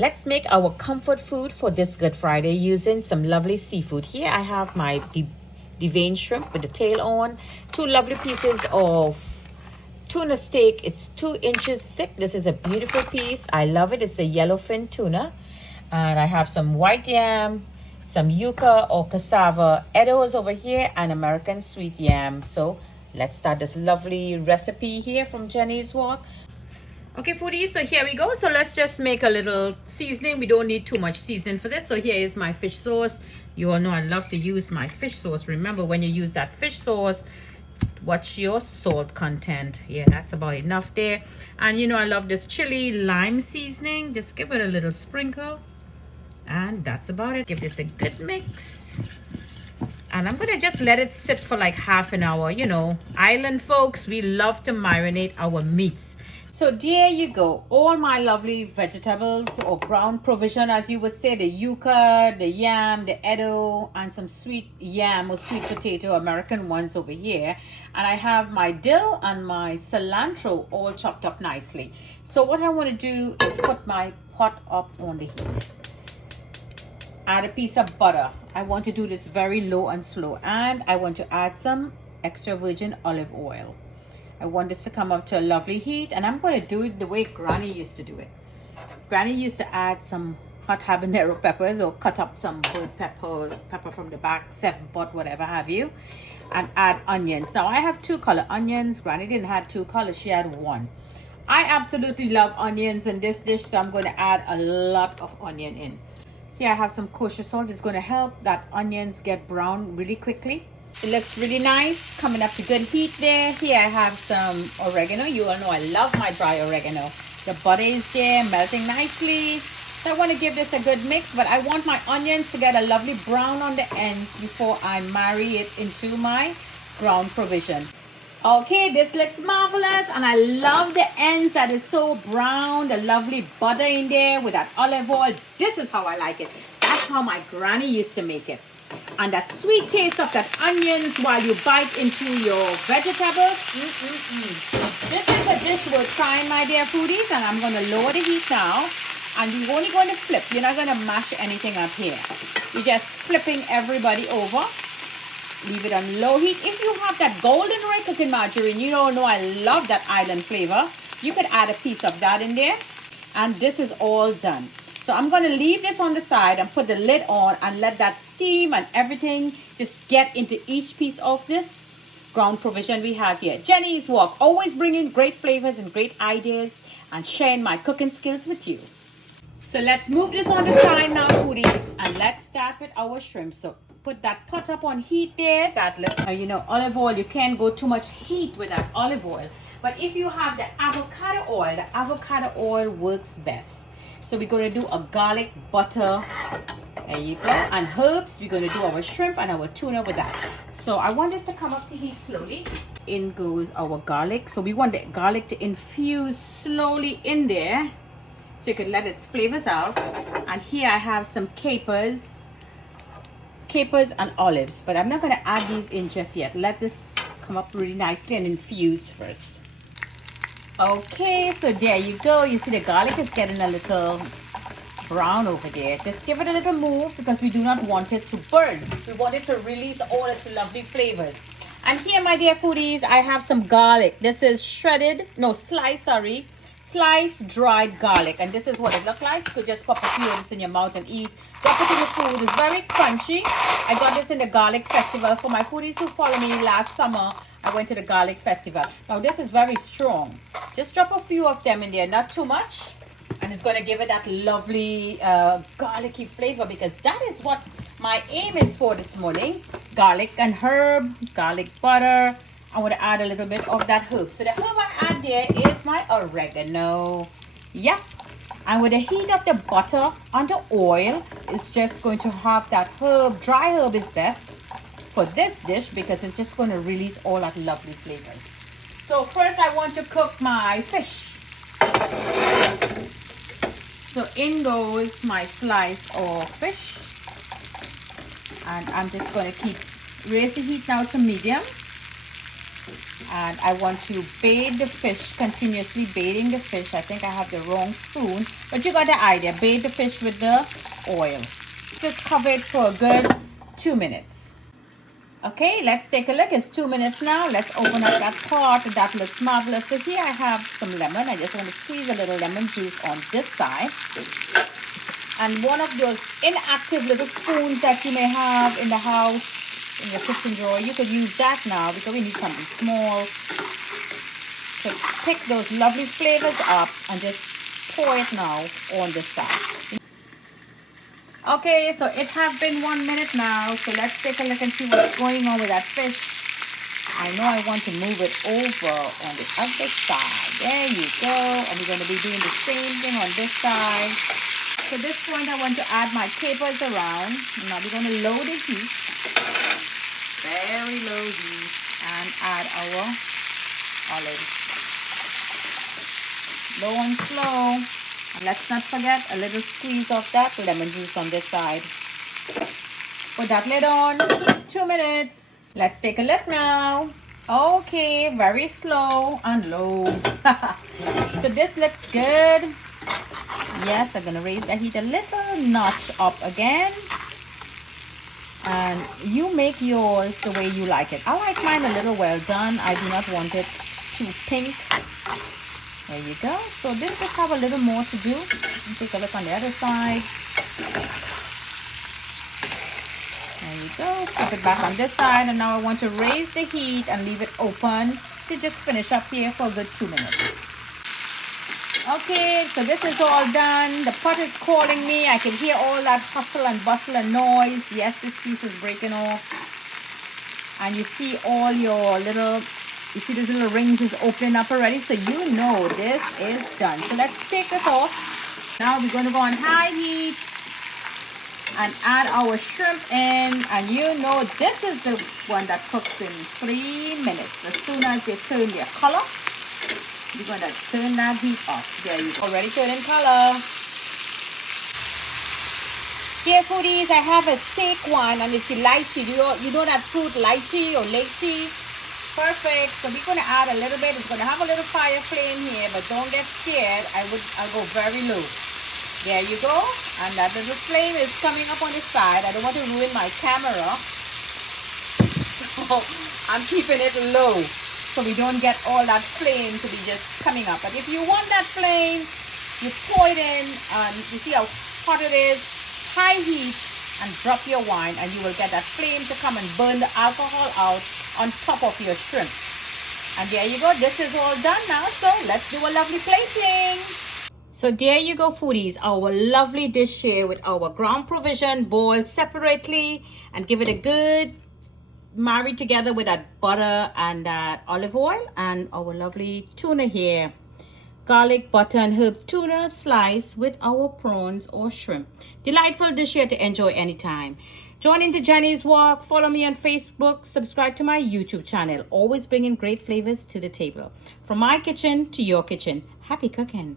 Let's make our comfort food for this Good Friday using some lovely seafood. Here I have my deveined shrimp with the tail on, two lovely pieces of tuna steak. It's 2 inches thick. This is a beautiful piece. I love it. It's a yellowfin tuna. And I have some white yam, some yuca or cassava, Edos over here, and American sweet yam. So let's start this lovely recipe here from Jenny's Walk. Okay, foodies, so here we go. So let's just make a little seasoning. We don't need too much seasoning for this. So here is my fish sauce. You all know I love to use my fish sauce. Remember, when you use that fish sauce, watch your salt content. Yeah, that's about enough there. And you know I love this chili lime seasoning. Just give it a little sprinkle. And that's about it. Give this a good mix. And I'm going to just let it sit for like half an hour. You know, island folks, we love to marinate our meats. So there you go, all my lovely vegetables or ground provision, as you would say, the yuca, the yam, the edo, and some sweet yam or sweet potato, American ones over here. And I have my dill and my cilantro all chopped up nicely. So what I want to do is put my pot up on the heat. Add a piece of butter. I want to do this very low and slow. And I want to add some extra virgin olive oil. I want this to come up to a lovely heat, and I'm going to do it the way Granny used to do it. Granny used to add some hot habanero peppers or cut up some bird pepper from the back, 7-pot, whatever have you, and add onions. Now I have 2 color onions. Granny didn't have 2 colors, she had 1. I absolutely love onions in this dish, so I'm going to add a lot of onion in. Here I have some kosher salt. It's going to help that onions get brown really quickly. It looks really nice, coming up to good heat there. Here I have some oregano. You all know I love my dry oregano. The butter is there, melting nicely. So I want to give this a good mix, but I want my onions to get a lovely brown on the ends before I marry it into my ground provision. Okay, this looks marvelous, and I love the ends that is so brown, the lovely butter in there with that olive oil. This is how I like it. That's how my granny used to make it. And that sweet taste of that onions while you bite into your vegetables. This is a dish worth trying, my dear foodies. And I'm going to lower the heat now. And you're only going to flip. You're not going to mash anything up here. You're just flipping everybody over. Leave it on low heat. If you have that golden red cooking margarine, you don't know I love that island flavor. You could add a piece of that in there. And this is all done. So I'm going to leave this on the side and put the lid on and let that steam and everything just get into each piece of this ground provision we have here. Jenny's Walk, always bringing great flavors and great ideas and sharing my cooking skills with you. So let's move this on the side now, foodies, and let's start with our shrimp. So put that pot up on heat there. You know, olive oil, you can't go too much heat with that olive oil. But if you have the avocado oil works best. So we're going to do a garlic butter, there you go, and herbs. We're going to do our shrimp and our tuna with that. So I want this to come up to heat slowly. In goes our garlic. So we want the garlic to infuse slowly in there so you can let its flavors out. And here I have some capers and olives, but I'm not going to add these in just yet. Let this come up really nicely and infuse first. Okay, so there you go. You see the garlic is getting a little brown over there. Just give it a little move because we do not want it to burn. We want it to release all its lovely flavors. And here, my dear foodies, I have some garlic. This is sliced dried garlic. And this is what it looks like. You could just pop a few of this in your mouth and eat. Drop it in your food. It's very crunchy. I got this in the garlic festival. For my foodies who follow me last summer, I went to the garlic festival. Now this is very strong. Just drop a few of them in there, not too much. And it's going to give it that lovely garlicky flavor, because that is what my aim is for this morning. Garlic and herb, garlic butter. I want to add a little bit of that herb. So the herb I add there is my oregano. Yep. And with the heat of the butter on the oil, it's just going to have that herb. Dry herb is best for this dish because it's just going to release all that lovely flavors. So first I want to cook my fish. So in goes my slice of fish. And I'm just going to raise the heat now to medium. And I want to bathe the fish, continuously bathing the fish. I think I have the wrong spoon, but you got the idea. Bathe the fish with the oil. Just cover it for a good 2 minutes. Okay, let's take a look. It's 2 minutes now. Let's open up that pot. That looks marvelous. So here I have some lemon. I just want to squeeze a little lemon juice on this side. And one of those inactive little spoons that you may have in the house, in your kitchen drawer, you could use that now because we need something small to pick those lovely flavors up and just pour it now on this side. Okay, so it has been 1 minute now, so let's take a look and see what's going on with that fish. I know I want to move it over on the other side. There you go. And we're going to be doing the same thing on this side. So at this point, I want to add my capers around. Now we're going to lower the heat. Very low heat, and add our olives. Low and slow. And let's not forget a little squeeze of that lemon juice on this side. Put that lid on. 2 minutes. Let's take a look now. Okay, very slow and low. So this looks good. Yes, I'm gonna raise the heat a little notch up again. And you make yours the way you like it. I like mine a little well done. I do not want it too pink. There you go. So this just have a little more to do. Take a look on the other side. There you go. Flip it back on this side. And now I want to raise the heat and leave it open to just finish up here for a good 2 minutes. Okay, so this is all done. The pot is calling me. I can hear all that hustle and bustle and noise. Yes, this piece is breaking off. And you see all your little, you see these little rings is opening up already. So you know this is done. So let's take this off. Now we're going to go on high heat and add our shrimp in. And you know this is the one that cooks in 3 minutes. As soon as they turn their color, you're going to turn that heat off. There you go. Already turning color. Here, foodies, I have a steak one, and it's lychee. You know that fruit, lychee or lychee? Perfect. So we're going to add a little bit. It's going to have a little fire flame here, but don't get scared. I'll go very low. There you go. And that little flame is coming up on the side. I don't want to ruin my camera. So I'm keeping it low, so we don't get all that flame to be just coming up. But if you want that flame, you pour it in, and you see how hot it is, high heat, and drop your wine, and you will get that flame to come and burn the alcohol out on top of your shrimp. And there you go. This is all done now, so let's do a lovely plating. So there you go, foodies, our lovely dish here with our ground provision boiled separately, and give it a good married together with that butter and that olive oil, and our lovely tuna here, garlic, butter and herb tuna sliced with our prawns or shrimp. Delightful dish here to enjoy anytime. Join into Jenny's Walk. Follow me on Facebook. Subscribe to my YouTube channel. Always bringing great flavors to the table. From my kitchen to your kitchen. Happy cooking.